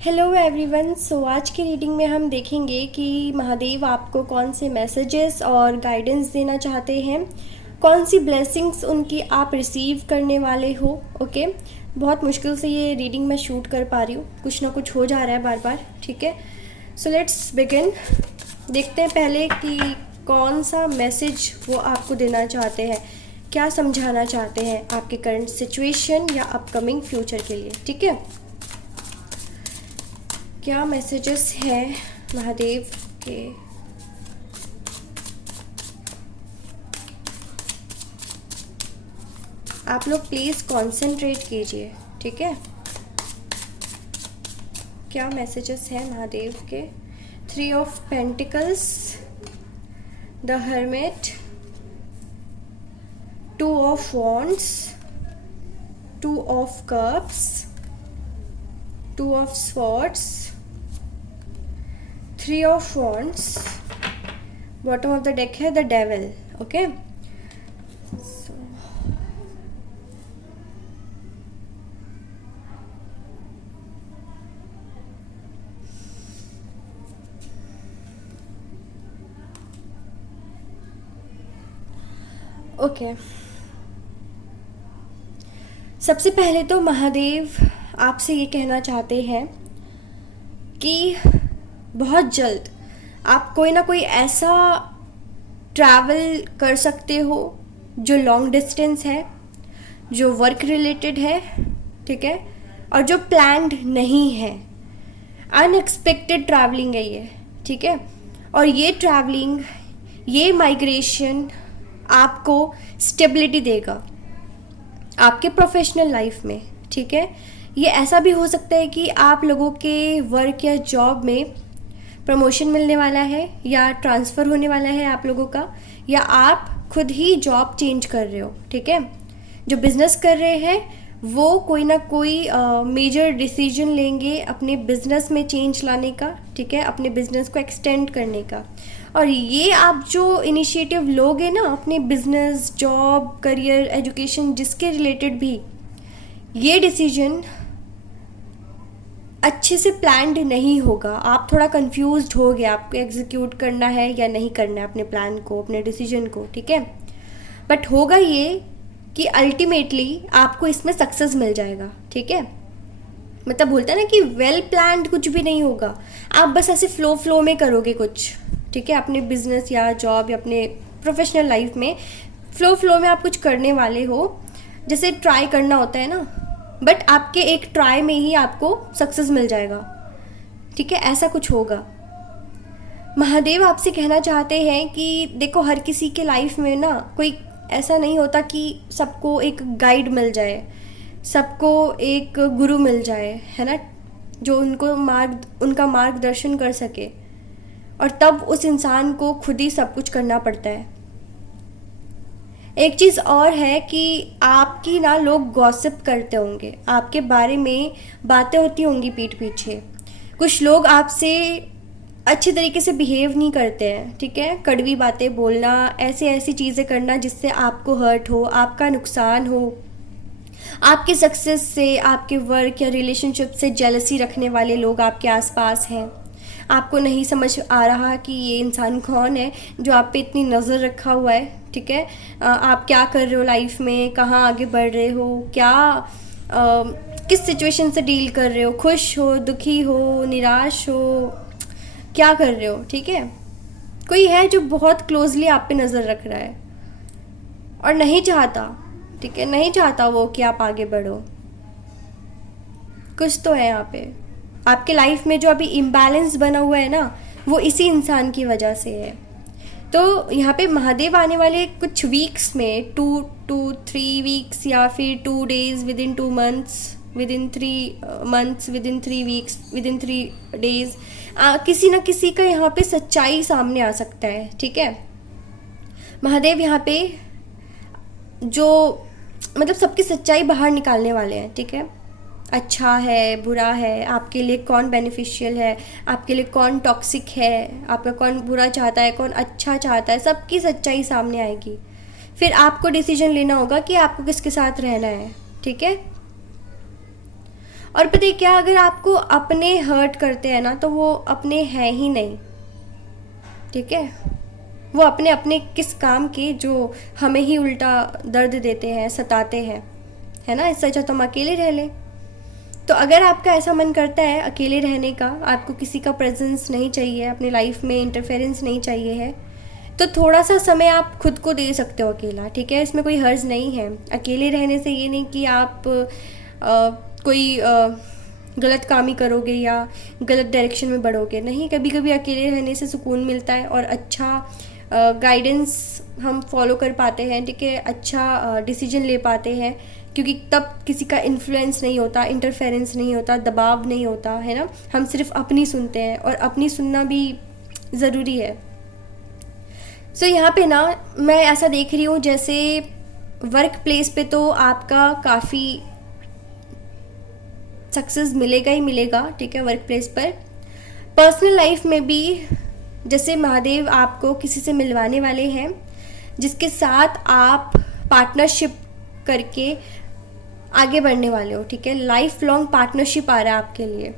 Hello everyone. आज की reading में हम देखेंगे कि महादेव आपको कौन से मैसेजेस और गाइडेंस देना चाहते हैं, कौन सी ब्लेसिंग्स उनकी आप रिसीव करने वाले हो। ओके, बहुत मुश्किल से ये रीडिंग मैं शूट कर पा रही हूँ, कुछ ना कुछ हो जा रहा है बार बार। ठीक है, सो लेट्स बिगिन। देखते हैं पहले कि कौन सा मैसेज वो आपको देना चाहते हैं, क्या समझाना चाहते हैं आपके करंट सिचुएशन या अपकमिंग फ्यूचर के लिए। ठीक है, क्या मैसेजेस हैं महादेव के। आप लोग प्लीज़ कंसंट्रेट कीजिए। ठीक है, क्या मैसेजेस हैं महादेव के। 3 of pentacles, the hermit, 2 of wands, 2 of cups, 2 of swords, 3 of wands, bottom of the deck है द डेविल। Okay, okay. सबसे पहले तो महादेव आपसे ये कहना चाहते हैं कि बहुत जल्द आप कोई ना कोई ऐसा ट्रैवल कर सकते हो जो लॉन्ग डिस्टेंस है, जो वर्क रिलेटेड है। ठीक है, और जो प्लान्ड नहीं है, अनएक्सपेक्टेड ट्रैवलिंग है ये। ठीक है, और ये ट्रैवलिंग, ये माइग्रेशन आपको स्टेबिलिटी देगा आपके प्रोफेशनल लाइफ में। ठीक है, ये ऐसा भी हो सकता है कि आप लोगों के वर्क या जॉब में प्रमोशन मिलने वाला है या ट्रांसफ़र होने वाला है आप लोगों का, या आप खुद ही जॉब चेंज कर रहे हो। ठीक है, जो बिज़नेस कर रहे हैं वो कोई ना कोई मेजर डिसीजन लेंगे अपने बिज़नेस में चेंज लाने का। ठीक है, अपने बिज़नेस को एक्सटेंड करने का। और ये आप जो इनिशिएटिव लोगे ना अपने बिज़नेस, जॉब, करियर, एजुकेशन, जिसके रिलेटेड भी, ये डिसीजन अच्छे से प्लान्ड नहीं होगा। आप थोड़ा कंफ्यूज्ड होगे, आपको एग्जीक्यूट करना है या नहीं करना है अपने प्लान को, अपने डिसीजन को। ठीक है, बट होगा ये कि अल्टीमेटली आपको इसमें सक्सेस मिल जाएगा। ठीक है, मतलब बोलते हैं ना कि वेल प्लान्ड कुछ भी नहीं होगा, आप बस ऐसे फ्लो में करोगे कुछ। ठीक है, अपने बिजनेस या जॉब या अपने प्रोफेशनल लाइफ में फ्लो में आप कुछ करने वाले हो, जैसे ट्राई करना होता है ना, बट आपके एक ट्राई में ही आपको सक्सेस मिल जाएगा। ठीक है, ऐसा कुछ होगा। महादेव आपसे कहना चाहते हैं कि देखो, हर किसी के लाइफ में ना कोई ऐसा नहीं होता कि सबको एक गाइड मिल जाए, सबको एक गुरु मिल जाए, है ना, जो उनका मार्गदर्शन कर सके। और तब उस इंसान को खुद ही सब कुछ करना पड़ता है। एक चीज़ और है कि आपकी ना लोग गॉसिप करते होंगे, आपके बारे में बातें होती होंगी पीठ पीछे। कुछ लोग आपसे अच्छे तरीके से बिहेव नहीं करते हैं। ठीक है, कड़वी बातें बोलना, ऐसी चीज़ें करना जिससे आपको हर्ट हो, आपका नुकसान हो, आपके सक्सेस से, आपके वर्क या रिलेशनशिप से जेलसी रखने वाले लोग आपके आसपास हैं। आपको नहीं समझ आ रहा कि ये इंसान कौन है जो आप पे इतनी नज़र रखा हुआ है। ठीक है, आप क्या कर रहे हो लाइफ में, कहाँ आगे बढ़ रहे हो, क्या किस सिचुएशन से डील कर रहे हो, खुश हो, दुखी हो, निराश हो, क्या कर रहे हो। ठीक है, कोई है जो बहुत क्लोजली आप पे नज़र रख रहा है और नहीं चाहता। ठीक है, नहीं चाहता वो कि आप आगे बढ़ो। कुछ तो है यहाँ पे आपके लाइफ में जो अभी इम्बैलेंस बना हुआ है ना, वो इसी इंसान की वजह से है। तो यहाँ पे महादेव आने वाले कुछ वीक्स में, 2 to 3 वीक्स, या फिर 2 days, with in 2 months, with in 3 months, with in 3 weeks, with in 3 days, किसी ना किसी का यहाँ पे सच्चाई सामने आ सकता है। ठीक है, महादेव यहाँ पे जो मतलब सबकी सच्चाई बाहर निकालने वाले हैं। ठीक है, अच्छा है, बुरा है, आपके लिए कौन बेनिफिशियल है, आपके लिए कौन टॉक्सिक है, आपका कौन बुरा चाहता है, कौन अच्छा चाहता है, सबकी सच्चाई सामने आएगी। फिर आपको डिसीजन लेना होगा कि आपको किसके साथ रहना है। ठीक है, और पता है क्या, अगर आपको अपने हर्ट करते हैं ना तो वो अपने हैं ही नहीं, ठीक है। वो अपने अपने किस काम के जो हमें ही उल्टा दर्द देते हैं, सताते हैं, है ना। इससे अच्छा तो हम अकेले रह लें। तो अगर आपका ऐसा मन करता है अकेले रहने का, आपको किसी का प्रेजेंस नहीं चाहिए, अपनी लाइफ में इंटरफेरेंस नहीं चाहिए है, तो थोड़ा सा समय आप खुद को दे सकते हो अकेला, ठीक है। इसमें कोई हर्ज नहीं है। अकेले रहने से ये नहीं कि आप कोई गलत काम ही करोगे या गलत डायरेक्शन में बढ़ोगे, नहीं। कभी कभी अकेले रहने से सुकून मिलता है और अच्छा गाइडेंस हम फॉलो कर पाते हैं, ठीक है। अच्छा डिसीजन ले पाते हैं, क्योंकि तब किसी का इन्फ्लुएंस नहीं होता, इंटरफेरेंस नहीं होता, दबाव नहीं होता, है ना। हम सिर्फ अपनी सुनते हैं और अपनी सुनना भी ज़रूरी है। सो यहाँ पे ना मैं ऐसा देख रही हूँ, जैसे वर्क प्लेस पे तो आपका काफ़ी सक्सेस मिलेगा ही मिलेगा, ठीक है, वर्क प्लेस पर। पर्सनल लाइफ में भी जैसे महादेव आपको किसी से मिलवाने वाले हैं जिसके साथ आप पार्टनरशिप करके आगे बढ़ने वाले हो, ठीक है। लाइफ लॉन्ग पार्टनरशिप आ रहा है आपके लिए।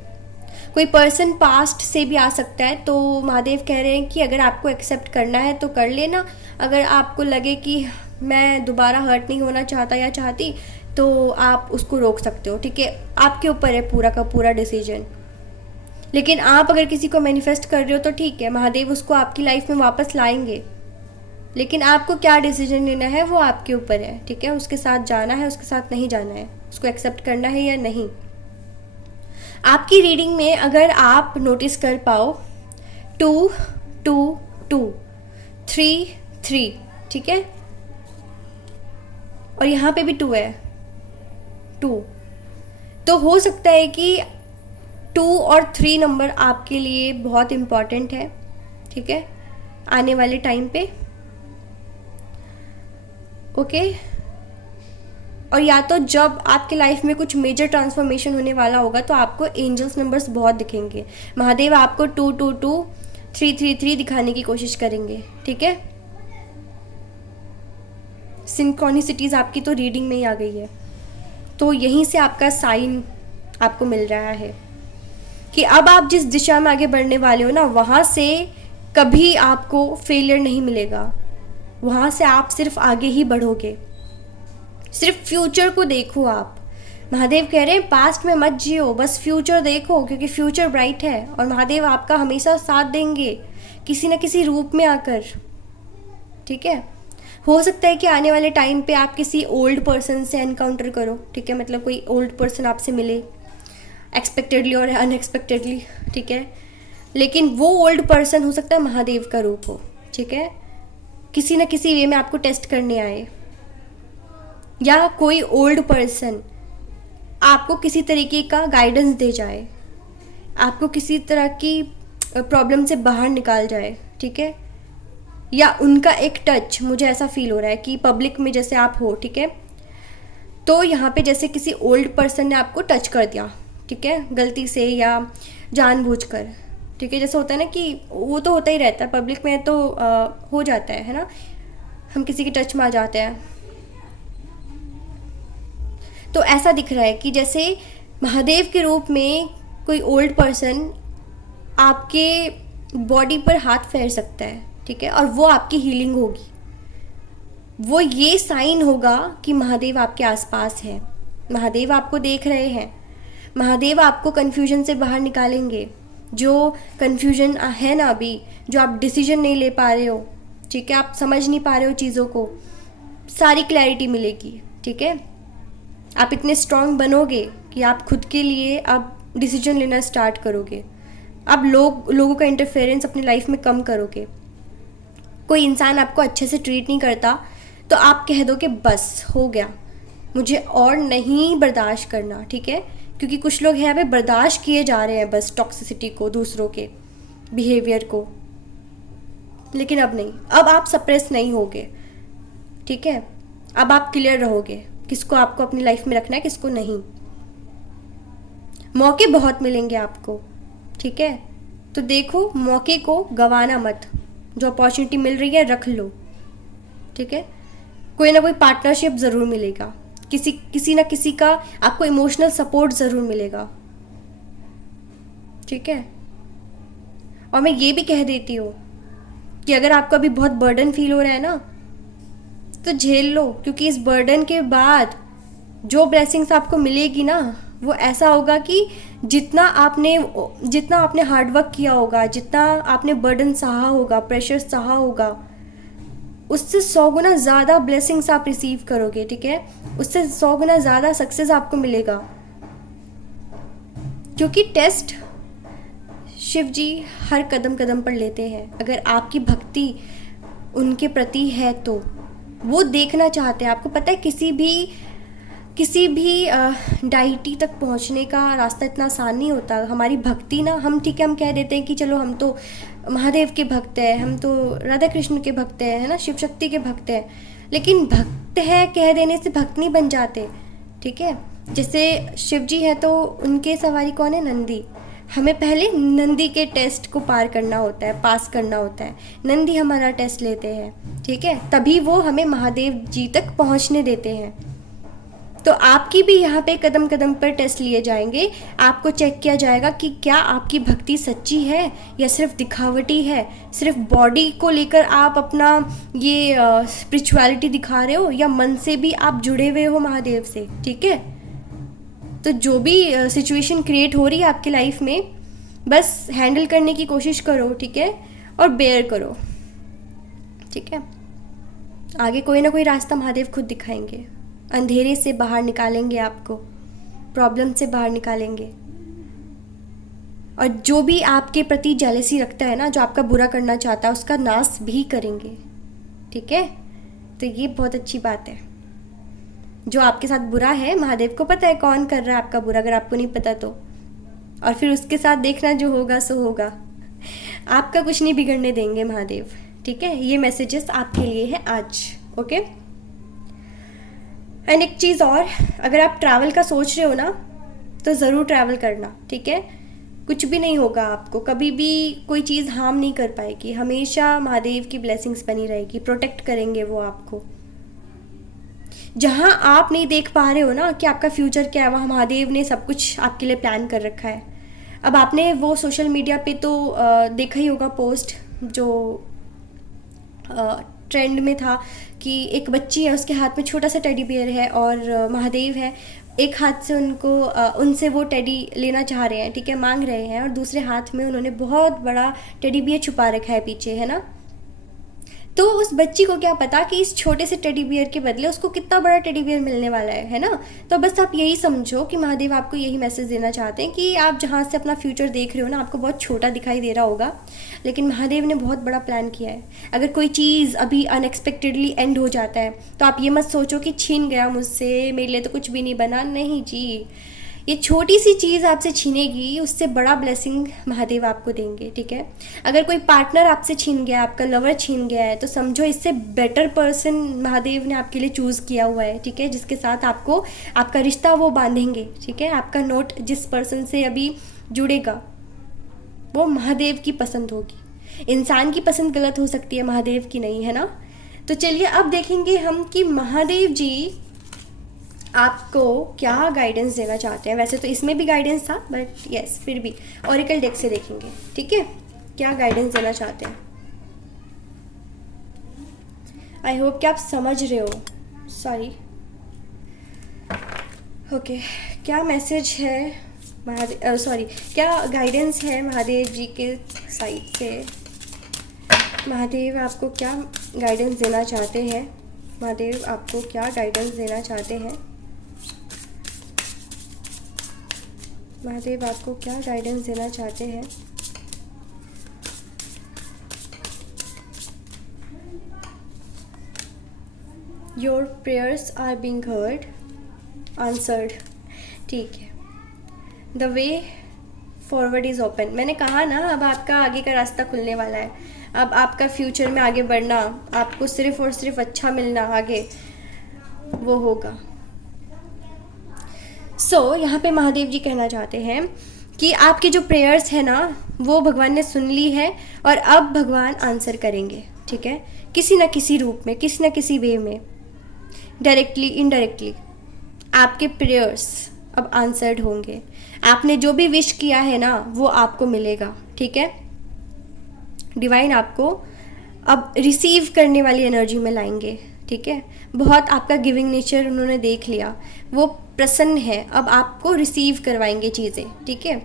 कोई पर्सन पास्ट से भी आ सकता है, तो महादेव कह रहे हैं कि अगर आपको एक्सेप्ट करना है तो कर लेना। अगर आपको लगे कि मैं दोबारा हर्ट नहीं होना चाहता या चाहती, तो आप उसको रोक सकते हो, ठीक है। आपके ऊपर है पूरा का पूरा डिसीजन। लेकिन आप अगर किसी को मैनिफेस्ट कर रहे हो तो ठीक है, महादेव उसको आपकी लाइफ में वापस लाएंगे। लेकिन आपको क्या डिसीजन लेना है वो आपके ऊपर है, ठीक है। उसके साथ जाना है, उसके साथ नहीं जाना है, उसको एक्सेप्ट करना है या नहीं। आपकी रीडिंग में अगर आप नोटिस कर पाओ 2 2 2 3 3, ठीक है, और यहाँ पे भी 2 है, 2, तो हो सकता है कि 2 और 3 नंबर आपके लिए बहुत इम्पॉर्टेंट है, ठीक है, आने वाले टाइम पे, ओके। और या तो जब आपके लाइफ में कुछ मेजर ट्रांसफॉर्मेशन होने वाला होगा तो आपको एंजल्स नंबर्स बहुत दिखेंगे। महादेव आपको 2 2 2 3 3 3 दिखाने की कोशिश करेंगे, ठीक है। सिंक्रोनिसिटीज आपकी तो रीडिंग में ही आ गई है, तो यहीं से आपका साइन आपको मिल रहा है कि अब आप जिस दिशा में आगे बढ़ने वाले हो ना, वहाँ से कभी आपको फेलियर नहीं मिलेगा। वहाँ से आप सिर्फ आगे ही बढ़ोगे। सिर्फ फ्यूचर को देखो आप। महादेव कह रहे हैं पास्ट में मत जियो, बस फ्यूचर देखो, क्योंकि फ्यूचर ब्राइट है और महादेव आपका हमेशा साथ देंगे किसी न किसी रूप में आकर, ठीक है। हो सकता है कि आने वाले टाइम पे आप किसी ओल्ड पर्सन से एनकाउंटर करो, ठीक है, मतलब कोई ओल्ड पर्सन आपसे मिले एक्सपेक्टेडली और अनएक्सपेक्टेडली, ठीक है। लेकिन वो ओल्ड पर्सन हो सकता है महादेव का रूप हो, ठीक है। किसी न किसी वे में आपको टेस्ट करने आए, या कोई ओल्ड पर्सन आपको किसी तरीके का गाइडेंस दे जाए, आपको किसी तरह की प्रॉब्लम से बाहर निकाल जाए, ठीक है। या उनका एक टच, मुझे ऐसा फील हो रहा है कि पब्लिक में जैसे आप हो, ठीक है, तो यहाँ पे जैसे किसी ओल्ड पर्सन ने आपको टच कर दिया, ठीक है, गलती से या जानबूझकर, ठीक है। जैसे होता है ना कि वो तो होता ही रहता है, पब्लिक में तो हो जाता है ना, हम किसी के टच में आ जाते हैं। तो ऐसा दिख रहा है कि जैसे महादेव के रूप में कोई ओल्ड पर्सन आपके बॉडी पर हाथ फेर सकता है, ठीक है, और वो आपकी हीलिंग होगी। वो ये साइन होगा कि महादेव आपके आसपास है, महादेव आपको देख रहे हैं, महादेव आपको कन्फ्यूजन से बाहर निकालेंगे। जो कन्फ्यूजन है ना अभी, जो आप डिसीजन नहीं ले पा रहे हो, ठीक है, आप समझ नहीं पा रहे हो चीज़ों को, सारी क्लैरिटी मिलेगी, ठीक है। आप इतने स्ट्रांग बनोगे कि आप खुद के लिए अब डिसीजन लेना स्टार्ट करोगे। आप लोगों का इंटरफेरेंस अपनी लाइफ में कम करोगे। कोई इंसान आपको अच्छे से ट्रीट नहीं करता तो आप कह दो कि बस हो गया, मुझे और नहीं बर्दाश्त करना, ठीक है। क्योंकि कुछ लोग यहाँ पे बर्दाश्त किए जा रहे हैं बस टॉक्सिसिटी को, दूसरों के बिहेवियर को। लेकिन अब नहीं, अब आप सप्रेस नहीं होगे, ठीक है। अब आप क्लियर रहोगे किसको आपको अपनी लाइफ में रखना है, किसको नहीं। मौके बहुत मिलेंगे आपको, ठीक है। तो देखो, मौके को गंवाना मत, जो अपॉर्चुनिटी मिल रही है रख लो, ठीक है। कोई ना कोई पार्टनरशिप ज़रूर मिलेगा, किसी ना किसी का आपको इमोशनल सपोर्ट ज़रूर मिलेगा, ठीक है। और मैं ये भी कह देती हूँ कि अगर आपको अभी बहुत बर्डन फील हो रहा है ना, तो झेल लो, क्योंकि इस बर्डन के बाद जो ब्लेसिंग्स आपको मिलेगी ना, वो ऐसा होगा कि जितना आपने हार्डवर्क किया होगा, जितना आपने बर्डन सहा होगा, प्रेशर सहा होगा, उससे 100 गुना ज़्यादा ब्लेसिंग्स आप रिसीव करोगे, ठीक है। उससे 100 गुना ज़्यादा सक्सेस आपको मिलेगा, क्योंकि टेस्ट शिव जी हर कदम कदम पर लेते हैं। अगर आपकी भक्ति उनके प्रति है तो वो देखना चाहते हैं। आपको पता है किसी भी डाइटी तक पहुंचने का रास्ता इतना आसान नहीं होता। हमारी भक्ति ना, हम ठीक है, हम कह देते हैं कि चलो हम तो महादेव के भक्त हैं, हम तो राधा कृष्ण के भक्त हैं, है ना, शिव शक्ति के भक्त हैं, लेकिन भक्त है कह देने से भक्त नहीं बन जाते, ठीक है। जैसे शिव जी है तो उनके सवारी कौन है? नंदी। हमें पहले नंदी के टेस्ट को पार करना होता है, पास करना होता है। नंदी हमारा टेस्ट लेते हैं, ठीक है, तभी वो हमें महादेव जी तक पहुंचने देते हैं। तो आपकी भी यहाँ पे कदम कदम पर टेस्ट लिए जाएंगे। आपको चेक किया जाएगा कि क्या आपकी भक्ति सच्ची है या सिर्फ दिखावटी है, सिर्फ बॉडी को लेकर आप अपना ये स्पिरिचुअलिटी दिखा रहे हो, या मन से भी आप जुड़े हुए हो महादेव से, ठीक है। तो जो भी सिचुएशन क्रिएट हो रही है आपकी लाइफ में, बस हैंडल करने की कोशिश करो, ठीक है, और बेयर करो, ठीक है। आगे कोई ना कोई रास्ता महादेव खुद दिखाएंगे, अंधेरे से बाहर निकालेंगे, आपको प्रॉब्लम से बाहर निकालेंगे। और जो भी आपके प्रति जेलसी रखता है ना, जो आपका बुरा करना चाहता है, उसका नाश भी करेंगे, ठीक है। तो ये बहुत अच्छी बात है। जो आपके साथ बुरा है, महादेव को पता है कौन कर रहा है आपका बुरा, अगर आपको नहीं पता तो। और फिर उसके साथ देखना जो होगा सो होगा। आपका कुछ नहीं बिगड़ने देंगे महादेव, ठीक है। ये मैसेजेस आपके लिए है आज, ओके। एंड एक चीज़ और, अगर आप ट्रैवल का सोच रहे हो ना, तो ज़रूर ट्रैवल करना, ठीक है। कुछ भी नहीं होगा, आपको कभी भी कोई चीज़ हार्म नहीं कर पाएगी। हमेशा महादेव की ब्लेसिंग्स बनी रहेगी, प्रोटेक्ट करेंगे वो आपको। जहाँ आप नहीं देख पा रहे हो ना कि आपका फ्यूचर क्या है, वहाँ महादेव ने सब कुछ आपके लिए प्लान कर रखा है। अब आपने वो सोशल मीडिया पे तो देखा ही होगा पोस्ट जो ट्रेंड में था कि एक बच्ची है, उसके हाथ में छोटा सा टेडी बियर है और महादेव है। एक हाथ से उनसे वो टेडी लेना चाह रहे हैं, ठीक है, मांग रहे हैं, और दूसरे हाथ में उन्होंने बहुत बड़ा टेडी बियर छुपा रखा है पीछे, है ना। तो उस बच्ची को क्या पता कि इस छोटे से टेडी बियर के बदले उसको कितना बड़ा टेडी बियर मिलने वाला है ना। तो बस आप यही समझो कि महादेव आपको यही मैसेज देना चाहते हैं कि आप जहाँ से अपना फ्यूचर देख रहे हो ना, आपको बहुत छोटा दिखाई दे रहा होगा, लेकिन महादेव ने बहुत बड़ा प्लान किया है। अगर कोई चीज़ अभी अनएक्सपेक्टेडली एंड हो जाता है, तो आप ये मत सोचो कि छीन गया मुझसे, मेरे लिए तो कुछ भी नहीं बना। नहीं जी, ये छोटी सी चीज़ आपसे छीनेगी, उससे बड़ा ब्लेसिंग महादेव आपको देंगे, ठीक है। अगर कोई पार्टनर आपसे छीन गया, आपका लवर छीन गया है, तो समझो इससे बेटर पर्सन महादेव ने आपके लिए चूज़ किया हुआ है, ठीक है, जिसके साथ आपको आपका रिश्ता वो बांधेंगे, ठीक है। आपका नोट जिस पर्सन से अभी जुड़ेगा वो महादेव की पसंद होगी। इंसान की पसंद गलत हो सकती है, महादेव की नहीं, है ना। तो चलिए अब देखेंगे हम कि महादेव जी आपको क्या गाइडेंस देना चाहते हैं। वैसे तो इसमें भी गाइडेंस था, बट यस, फिर भी ऑरेकल डेक से देखेंगे, ठीक है, क्या गाइडेंस देना चाहते हैं। आई होप कि आप समझ रहे हो। सॉरी, ओके, क्या मैसेज है महादेव, सॉरी, क्या गाइडेंस है महादेव जी के साइड से। महादेव आपको क्या गाइडेंस देना चाहते हैं। महादेव आपको क्या गाइडेंस देना चाहते हैं। महादेव आपको क्या गाइडेंस देना चाहते हैं। Your prayers are being heard, answered, ठीक है। The way forward is open. मैंने कहा ना, अब आपका आगे का रास्ता खुलने वाला है। अब आपका फ्यूचर में आगे बढ़ना, आपको सिर्फ और सिर्फ अच्छा मिलना आगे, वो होगा। यहाँ पे महादेव जी कहना चाहते हैं कि आपके जो प्रेयर्स है ना, वो भगवान ने सुन ली है, और अब भगवान आंसर करेंगे, ठीक है, किसी ना किसी रूप में, किसी ना किसी वे में, डायरेक्टली इनडायरेक्टली, आपके प्रेयर्स अब आंसर्ड होंगे। आपने जो भी विश किया है ना वो आपको मिलेगा, ठीक है। डिवाइन आपको अब रिसीव करने वाली एनर्जी में लाएंगे, ठीक है। बहुत आपका गिविंग नेचर उन्होंने देख लिया, वो प्रसन्न है, अब आपको रिसीव करवाएंगे चीज़ें, ठीक है।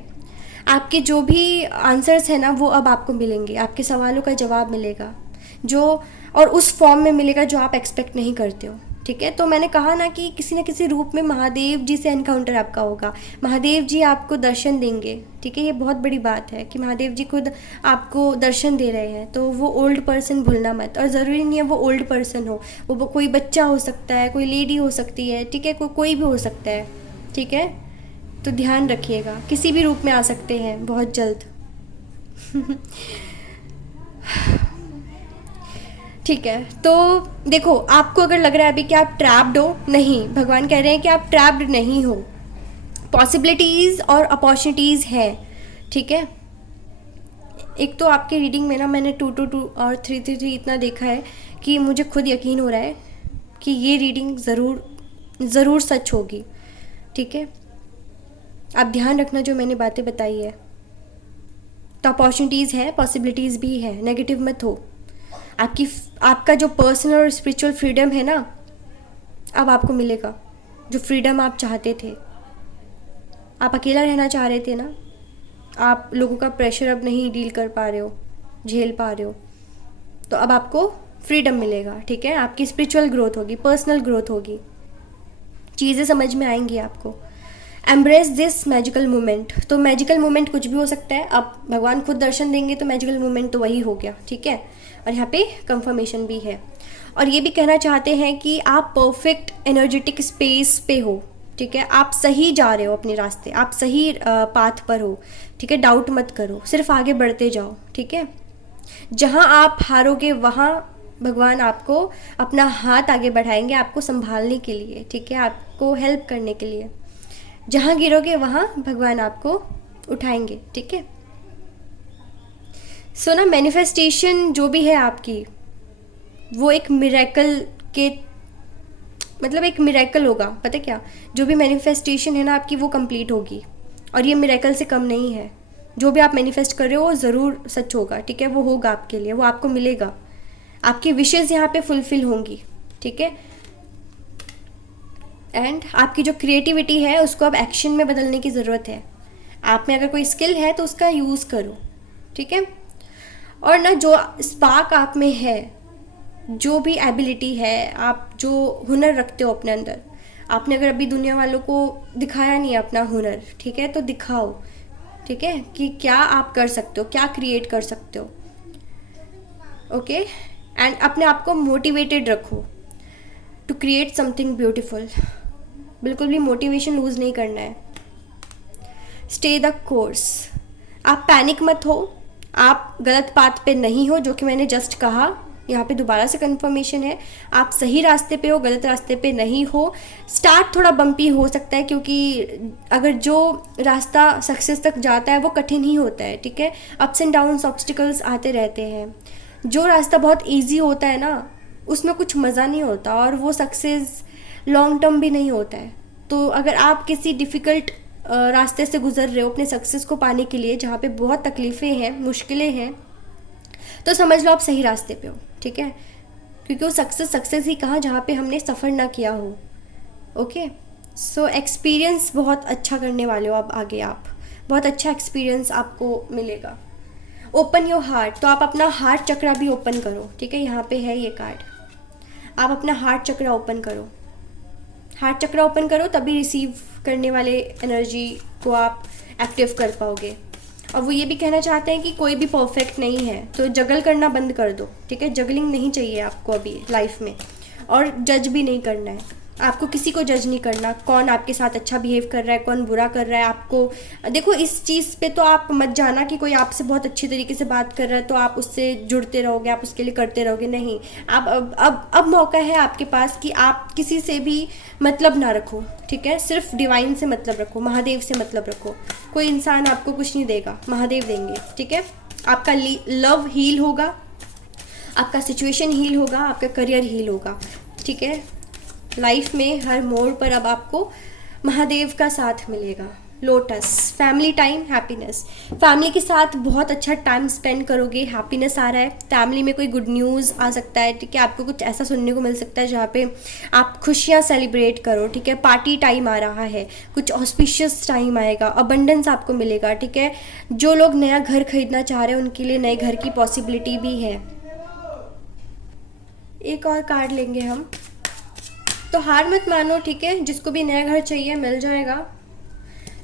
आपके जो भी आंसर्स हैं ना वो अब आपको मिलेंगे, आपके सवालों का जवाब मिलेगा जो, और उस फॉर्म में मिलेगा जो आप एक्सपेक्ट नहीं करते हो, ठीक है। तो मैंने कहा ना कि किसी न किसी रूप में महादेव जी से एनकाउंटर आपका होगा, महादेव जी आपको दर्शन देंगे, ठीक है। ये बहुत बड़ी बात है कि महादेव जी खुद आपको दर्शन दे रहे हैं, तो वो ओल्ड पर्सन भूलना मत। और ज़रूरी नहीं है वो ओल्ड पर्सन हो, वो कोई बच्चा हो सकता है, कोई लेडी हो सकती है, ठीक है, कोई भी हो सकता है, ठीक है। तो ध्यान रखिएगा, किसी भी रूप में आ सकते हैं बहुत जल्द। ठीक है, तो देखो आपको अगर लग रहा है अभी कि आप ट्रैप्ड हो, नहीं, भगवान कह रहे हैं कि आप ट्रैप्ड नहीं हो, पॉसिबिलिटीज़ और अपॉर्चुनिटीज़ हैं, ठीक है। एक तो आपकी रीडिंग में ना मैंने 222 और 333 इतना देखा है कि मुझे खुद यकीन हो रहा है कि ये रीडिंग ज़रूर सच होगी, ठीक है। आप ध्यान रखना जो मैंने बातें बताई है। तो अपॉर्चुनिटीज़ है, पॉसिबिलिटीज़ भी है, नेगेटिव मत हो। आपका जो पर्सनल और स्पिरिचुअल फ्रीडम है ना अब आपको मिलेगा, जो फ्रीडम आप चाहते थे। आप अकेला रहना चाह रहे थे ना, आप लोगों का प्रेशर अब नहीं डील कर पा रहे हो, झेल पा रहे हो, तो अब आपको फ्रीडम मिलेगा, ठीक है। आपकी स्पिरिचुअल ग्रोथ होगी, पर्सनल ग्रोथ होगी, चीज़ें समझ में आएंगी आपको। Embrace this magical moment. तो मैजिकल मोमेंट कुछ भी हो सकता है, अब भगवान खुद दर्शन देंगे तो मैजिकल मोमेंट तो वही हो गया, ठीक है। और यहाँ पे कंफर्मेशन भी है, और ये भी कहना चाहते हैं कि आप परफेक्ट एनर्जेटिक स्पेस पे हो, ठीक है। आप सही जा रहे हो अपने रास्ते, आप सही पाथ पर हो, ठीक है। डाउट मत करो, सिर्फ आगे बढ़ते जाओ, ठीक है। जहाँ आप हारोगे वहाँ भगवान आपको अपना हाथ आगे बढ़ाएंगे, आपको संभालने के लिए, ठीक है, आपको हेल्प करने के लिए। जहाँ गिरोगे वहाँ भगवान आपको उठाएंगे, ठीक है। सो ना मैनिफेस्टेशन जो भी है आपकी, वो एक मिरेकल के मतलब एक मिरेकल होगा, पता क्या, जो भी मैनिफेस्टेशन है ना आपकी वो कंप्लीट होगी, और ये मिरेकल से कम नहीं है। जो भी आप मैनिफेस्ट कर रहे हो वो ज़रूर सच होगा, ठीक है। वो होगा आपके लिए, वो आपको मिलेगा, आपकी विशेज़ यहाँ पे फुलफिल होंगी, ठीक है। एंड आपकी जो क्रिएटिविटी है उसको अब एक्शन में बदलने की ज़रूरत है। आप में अगर कोई स्किल है तो उसका यूज़ करो, ठीक है। और ना जो स्पार्क आप में है, जो भी एबिलिटी है, आप जो हुनर रखते हो अपने अंदर, आपने अगर अभी दुनिया वालों को दिखाया नहीं अपना हुनर, ठीक है, तो दिखाओ, ठीक है, कि क्या आप कर सकते हो, क्या क्रिएट कर सकते हो, ओके। एंड अपने आप को मोटिवेटेड रखो टू क्रिएट समथिंग ब्यूटीफुल। बिल्कुल भी मोटिवेशन लूज़ नहीं करना है। स्टे द कोर्स, आप पैनिक मत हो, आप गलत पाथ पे नहीं हो, जो कि मैंने जस्ट कहा, यहाँ पे दोबारा से कंफर्मेशन है, आप सही रास्ते पे हो, गलत रास्ते पे नहीं हो। स्टार्ट थोड़ा बम्पी हो सकता है, क्योंकि अगर जो रास्ता सक्सेस तक जाता है वो कठिन ही होता है, ठीक है। अप्स एंड डाउन्स, ऑब्स्टिकल्स आते रहते हैं। जो रास्ता बहुत ईजी होता है ना उसमें कुछ मज़ा नहीं होता, और वो सक्सेस लॉन्ग टर्म भी नहीं होता है। तो अगर आप किसी डिफ़िकल्ट रास्ते से गुजर रहे हो अपने सक्सेस को पाने के लिए, जहाँ पे बहुत तकलीफ़ें हैं, मुश्किलें हैं, तो समझ लो आप सही रास्ते पे हो, ठीक है। क्योंकि वो सक्सेस ही कहाँ जहाँ पे हमने सफ़र ना किया हो, ओके। सो एक्सपीरियंस बहुत अच्छा करने वाले हो अब आगे, आप बहुत अच्छा एक्सपीरियंस आपको मिलेगा। ओपन योर हार्ट, तो आप अपना हार्ट चक्रा भी ओपन करो, ठीक है। यहाँ पे है ये कार्ड, आप अपना हार्ट चक्रा ओपन करो, हार्ट चक्रा ओपन करो, तभी रिसीव करने वाले एनर्जी को आप एक्टिव कर पाओगे। और वो ये भी कहना चाहते हैं कि कोई भी परफेक्ट नहीं है, तो जगल करना बंद कर दो, ठीक है। जगलिंग नहीं चाहिए आपको अभी लाइफ में, और जज भी नहीं करना है आपको, किसी को जज नहीं करना, कौन आपके साथ अच्छा बिहेव कर रहा है, कौन बुरा कर रहा है आपको। देखो इस चीज़ पे तो आप मत जाना कि कोई आपसे बहुत अच्छी तरीके से बात कर रहा है तो आप उससे जुड़ते रहोगे, आप उसके लिए करते रहोगे, नहीं। आप अब मौका है आपके पास कि आप किसी से भी मतलब ना रखो, ठीक है। सिर्फ डिवाइन से मतलब रखो, महादेव से मतलब रखो। कोई इंसान आपको कुछ नहीं देगा, महादेव देंगे, ठीक है। आपका लव हील होगा, आपका सिचुएशन हील होगा, आपका करियर हील होगा, ठीक है। लाइफ में हर मोड़ पर अब आपको महादेव का साथ मिलेगा। Lotus, family time, happiness, family के साथ बहुत अच्छा टाइम स्पेंड करोगे, हैप्पीनेस आ रहा है। फैमिली में कोई गुड न्यूज़ आ सकता है, ठीक है, आपको कुछ ऐसा सुनने को मिल सकता है जहाँ पे आप खुशियाँ सेलिब्रेट करो, ठीक है। पार्टी टाइम आ रहा है, कुछ ऑस्पिशियस टाइम आएगा, अबंडेंस आपको मिलेगा, ठीक है। जो लोग नया घर खरीदना चाह रहे हैं उनके लिए नए घर की पॉसिबिलिटी भी है। एक और कार्ड लेंगे हम। तो हार मत मानो, ठीक है, जिसको भी नया घर चाहिए मिल जाएगा।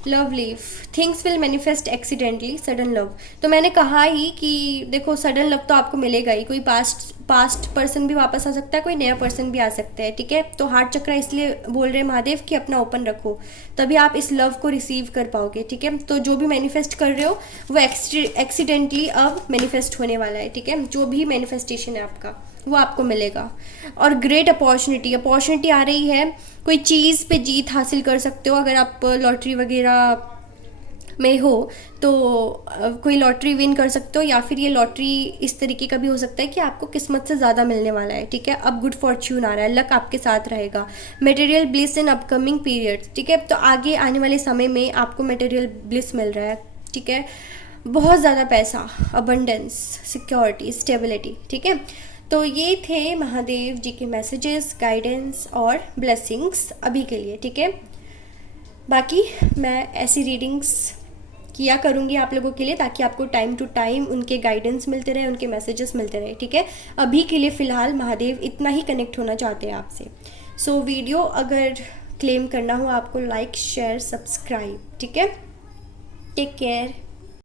Love leaf, things will manifest accidentally, sudden love. तो मैंने कहा ही कि देखो सडन लव तो आपको मिलेगा ही, कोई पास्ट पर्सन भी वापस आ सकता है, कोई नया पर्सन भी आ सकता है, ठीक है। तो हार्ट चक्र इसलिए बोल रहे हैं महादेव कि अपना ओपन रखो, तभी आप इस लव को रिसीव कर पाओगे, ठीक है। तो जो भी मैनिफेस्ट कर रहे हो वो एक्सीडेंटली अब मैनिफेस्ट होने वाला है, ठीक है। जो भी मैनिफेस्टेशन है आपका वो आपको मिलेगा। और ग्रेट अपॉर्चुनिटी आ रही है, कोई चीज़ पे जीत हासिल कर सकते हो। अगर आप लॉटरी वगैरह में हो तो कोई लॉटरी विन कर सकते हो, या फिर ये लॉटरी इस तरीके का भी हो सकता है कि आपको किस्मत से ज़्यादा मिलने वाला है, ठीक है। अब गुड फॉर्च्यून आ रहा है, लक आपके साथ रहेगा। Material bliss in upcoming period, ठीक है। तो आगे आने वाले समय में आपको मटेरियल ब्लिस मिल रहा है, ठीक है। बहुत ज़्यादा पैसा, अबंडेंस, सिक्योरिटी, स्टेबिलिटी, ठीक है। तो ये थे महादेव जी के मैसेजेस, गाइडेंस और ब्लेसिंग्स अभी के लिए, ठीक है। बाकी मैं ऐसी रीडिंग्स किया करूँगी आप लोगों के लिए, ताकि आपको टाइम टू टाइम उनके गाइडेंस मिलते रहे, उनके मैसेजेस मिलते रहे, ठीक है। अभी के लिए फ़िलहाल महादेव इतना ही कनेक्ट होना चाहते हैं आपसे। सो वीडियो अगर क्लेम करना हो आपको, लाइक, शेयर, सब्सक्राइब, ठीक है। Take care.